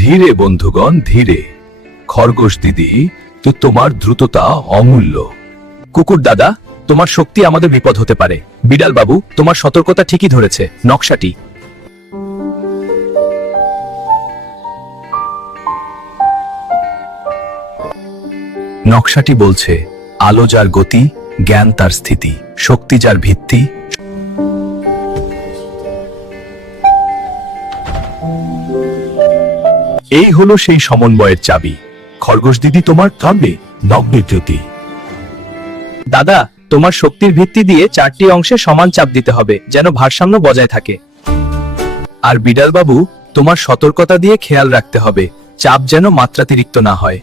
ধীরে বন্ধুগণ, ধীরে। খরগোশ দিদি, তো তোমার দ্রুততা অমূল্য। কুকুর দাদা, তোমার শক্তি আমাদের বিপদ হতে পারে। বিড়াল বাবু, তোমার সতর্কতা ঠিকই ধরেছে। নকশাটি। নকশাটি বলছে, আলো যার গতি, জ্ঞান তার স্থিতি, শক্তি যার ভিত্তি। এই হলো সেই সমন্বয়ের চাবি। খরগোশ দিদি, তোমার থামবে নগ্নজ্যোতি। দাদা, তোমার শক্তির ভিত্তি দিয়ে 4টি অংশে সমান চাপ দিতে হবে, যেন ভারসাম্য বজায় থাকে। আর বিড়াল বাবু, তোমার সতর্কতা দিয়ে খেয়াল রাখতে হবে, চাপ যেন মাত্রাতিরিক্ত না হয়।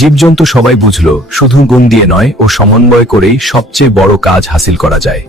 জীবজন্তু সবাই বুঝলো, শুধু গুণ দিয়ে নয়, ও সমন্বয় করেই সবচেয়ে বড় কাজ হাসিল করা যায়।